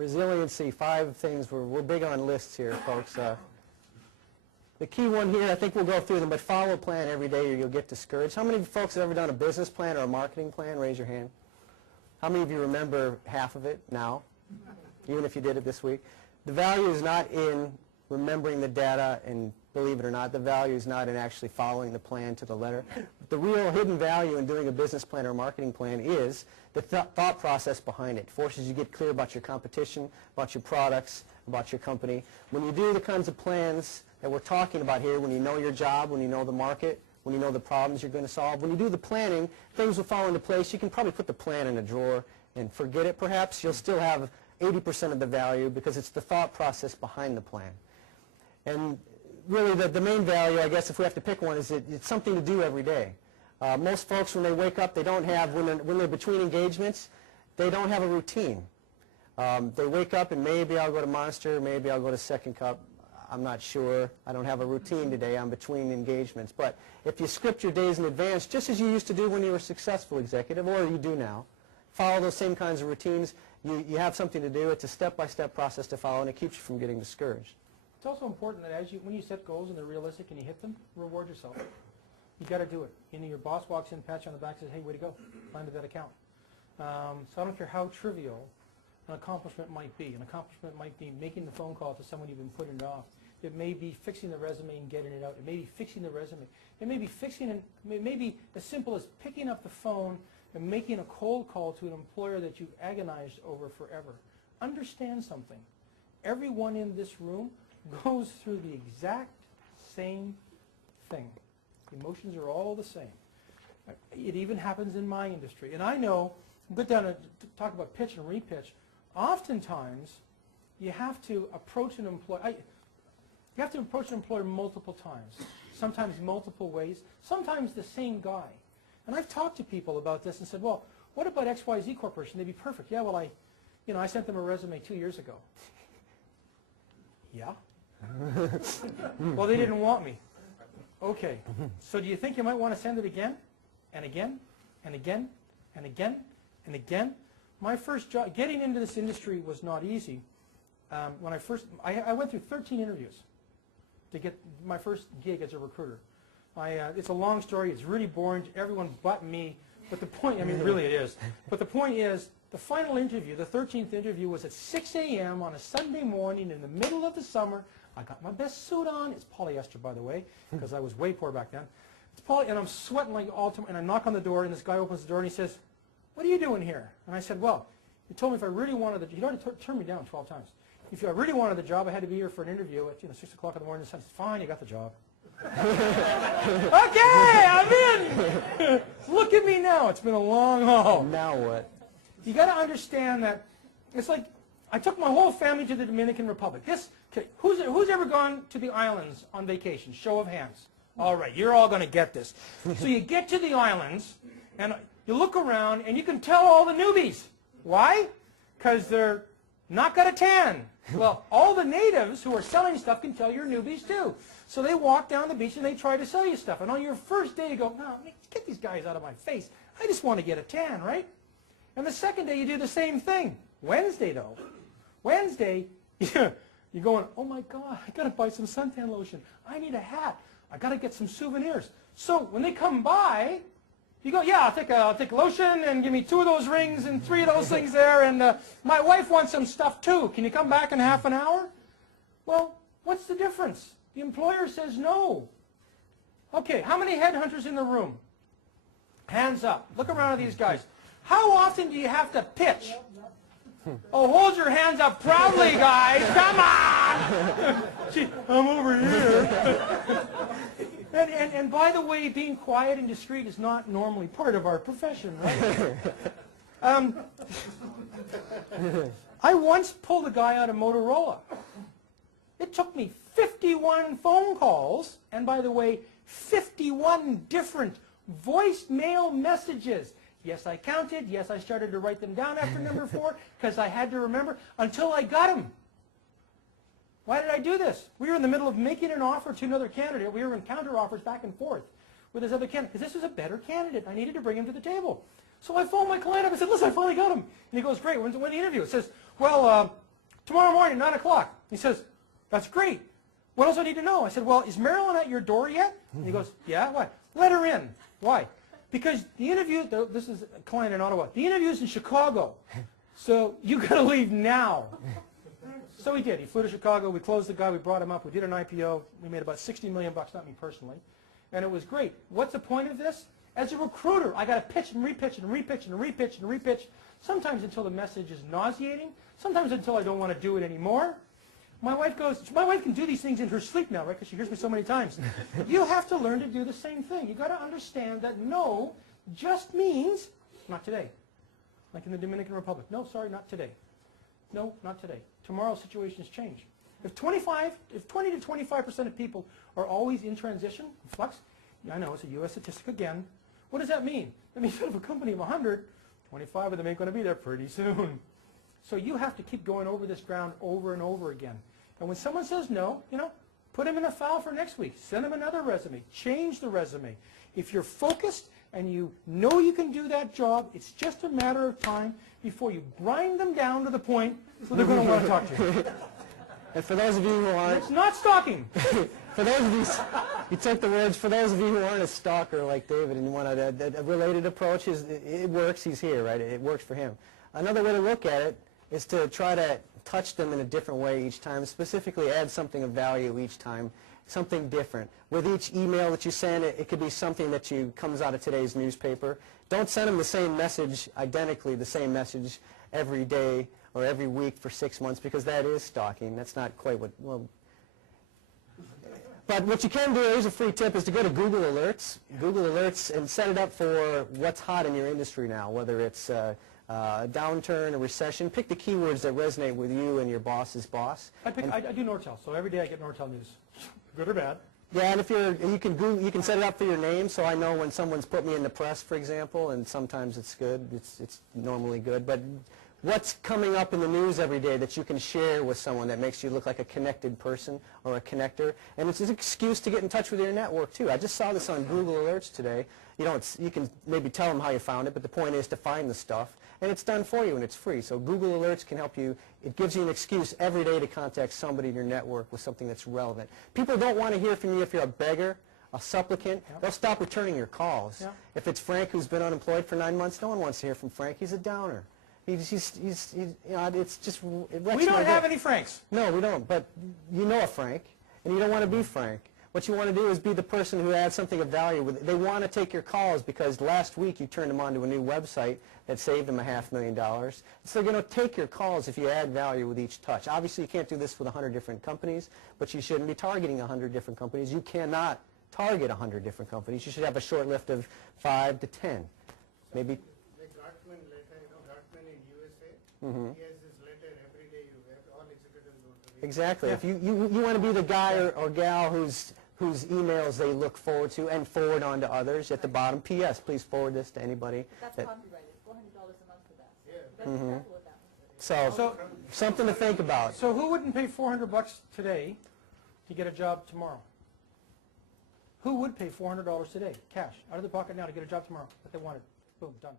Resiliency, 5 things. We're big on lists here, folks. The key one here, I think we'll go through them, but follow a plan every day or you'll get discouraged. How many folks have ever done a business plan or a marketing plan? Raise your hand. How many of you remember half of it now, even if you did it this week? The value is not in remembering the data, and believe it or not, the value is not in actually following the plan to the letter. The real hidden value in doing a business plan or a marketing plan is the thought process behind it. It forces you to get clear about your competition, about your products, about your company. When you do the kinds of plans that we're talking about here, when you know your job, when you know the market, when you know the problems you're going to solve, when you do the planning, things will fall into place. You can probably put the plan in a drawer and forget it perhaps. You'll still have 80% of the value because it's the thought process behind the plan. And really the main value, I guess, if we have to pick one, is it's something to do every day. Most folks, when they wake up, they don't have, when they're between engagements, they don't have a routine. They wake up and maybe I'll go to Monster, maybe I'll go to Second Cup. I'm not sure. I don't have a routine today. I'm between engagements. But if you script your days in advance, just as you used to do when you were a successful executive, or you do now, follow those same kinds of routines, you have something to do. It's a step-by-step process to follow, and it keeps you from getting discouraged. It's also important that when you set goals and they're realistic and you hit them, reward yourself. You got to do it. Your boss walks in, pats you on the back, says, "Hey, way to go, landed that account." So I don't care how trivial an accomplishment might be. An accomplishment might be making the phone call to someone you've been putting it off. It may be fixing the resume and getting it out. It may be fixing the resume. It may be it may be as simple as picking up the phone and making a cold call to an employer that you've agonized over forever. Understand something. Everyone in this room goes through the exact same thing. Emotions are all the same. It even happens in my industry. And I know, get down to talk about pitch and repitch, oftentimes you have to approach an employee. You have to approach an employer multiple times, sometimes multiple ways, sometimes the same guy. And I've talked to people about this and said, well, what about XYZ Corporation? They'd be perfect. Yeah, well, I sent them a resume 2 years ago. Yeah? Well, they didn't want me. Okay. So do you think you might want to send it again and again and again and again and again? My first job, getting into this industry was not easy. When I went through 13 interviews to get my first gig as a recruiter. It's a long story. It's really boring to everyone but me. But the point, really it is. But the point is, the final interview, the 13th interview, was at 6 a.m. on a Sunday morning in the middle of the summer. I got my best suit on. It's polyester, by the way, because I was way poor back then. It's poly, and I'm sweating like all the time. And I knock on the door, and this guy opens the door, and he says, "What are you doing here?" And I said, "Well, he told me if I really wanted he'd already turned me down 12 times. If I really wanted the job, I had to be here for an interview at 6 o'clock in the morning." I said, "Fine, you got the job." Okay, I'm in. Look at me now. It's been a long haul. Now what? You got to understand that it's like I took my whole family to the Dominican Republic. Who's ever gone to the islands on vacation? Show of hands. All right, you're all going to get this. So you get to the islands, and you look around, and you can tell all the newbies. Why? Because they're not got a tan. Well, all the natives who are selling stuff can tell you're newbies too. So they walk down the beach and they try to sell you stuff. And on your first day you go, "No, get these guys out of my face. I just want to get a tan," right? And the second day you do the same thing. Wednesday though, you're going, "Oh my God, I got to buy some suntan lotion. I need a hat. I got to get some souvenirs." So when they come by, you go, "Yeah, I'll take lotion and give me 2 of those rings and 3 of those things there, and my wife wants some stuff too. Can you come back in half an hour?" Well, what's the difference? The employer says no. Okay, how many headhunters in the room? Hands up. Look around at these guys. How often do you have to pitch? Oh, hold your hands up proudly, guys. Come on! Gee, I'm over here. And by the way, being quiet and discreet is not normally part of our profession, right? I once pulled a guy out of Motorola. It took me 51 phone calls, and by the way, 51 different voicemail messages. Yes, I counted. Yes, I started to write them down after number 4 because I had to remember until I got him. Why did I do this? We were in the middle of making an offer to another candidate. We were in counter offers back and forth with this other candidate because this was a better candidate. I needed to bring him to the table. So I phoned my client up and said, "Listen, I finally got him." And he goes, "Great, when's the interview?" It says, "Well, tomorrow morning, 9 o'clock. He says, that's great. What else do I need to know? I said, well, is Marilyn at your door yet? And he goes, yeah, why? Let her in. Why? Because the interview, this is a client in Ottawa, the interview's in Chicago. So you got to leave now. So he did. He flew to Chicago. We closed the guy. We brought him up. We did an IPO. We made about $60 million, not me personally. And it was great. What's the point of this? As a recruiter, I got to pitch and repitch and repitch and repitch and repitch, sometimes until the message is nauseating, sometimes until I don't want to do it anymore. My wife can do these things in her sleep now, right, because she hears me so many times. You have to learn to do the same thing. You've got to understand that no just means not today. Like in the Dominican Republic. No, sorry, not today. No, not today. Tomorrow situations change. If 20 to 25% of people are always in transition, flux, I know it's a U.S. statistic again. What does that mean? That means out of a company of 100, 25 of them ain't going to be there pretty soon. So you have to keep going over this ground over and over again. And when someone says no, put them in a file for next week. Send them another resume. Change the resume. If you're focused and you know you can do that job, it's just a matter of time before you grind them down to the point where they're going to want to talk to you. And for those of you who aren't... It's not stalking. For those of you, you took the words, for those of you who aren't a stalker like David and you want a related approach, it works, he's here, right? It works for him. Another way to look at it is to try to touch them in a different way each time, specifically add something of value each time, something different. With each email that you send, it could be something that comes out of today's newspaper. Don't send them the same message, identically the same message every day or every week for 6 months, because that is stalking. That's not quite what... Well, but what you can do, here's a free tip, is to go to Google Alerts, and set it up for what's hot in your industry now, whether it's a downturn, a recession. Pick the keywords that resonate with you and your boss's boss. I do Nortel, so every day I get Nortel news, good or bad. Yeah, and if you can set it up for your name, so I know when someone's put me in the press, for example, and sometimes it's good, it's normally good, but what's coming up in the news every day that you can share with someone that makes you look like a connected person or a connector. And it's an excuse to get in touch with your network, too. I just saw this on Google Alerts today. You can maybe tell them how you found it, but the point is to find the stuff. And it's done for you, and it's free. So Google Alerts can help you. It gives you an excuse every day to contact somebody in your network with something that's relevant. People don't want to hear from you if you're a beggar, a supplicant. Yep. They'll stop returning your calls. Yep. If it's Frank who's been unemployed for 9 months, no one wants to hear from Frank. He's a downer. It's just... We don't have any Franks. No, we don't, but you know a Frank, and you don't want to be Frank. What you want to do is be the person who adds something of value. They want to take your calls because last week you turned them on to a new website that saved them $500,000. So they're going to take your calls if you add value with each touch. Obviously, you can't do this with 100 different companies, but you shouldn't be targeting 100 different companies. You cannot target 100 different companies. You should have a short list of 5 to 10, maybe. Mm-hmm. He has this letter every day. All executives go to read. Exactly. Yeah. If you want to be the guy or gal whose emails they look forward to and forward on to others, at the bottom, P.S. please forward this to anybody. That's copyrighted. $400 a month for that. Yeah. That's mm-hmm. exactly what that was. So something to think about. So who wouldn't pay $400 today to get a job tomorrow? Who would pay $400 today, cash, out of their pocket now to get a job tomorrow that they wanted? Boom, done.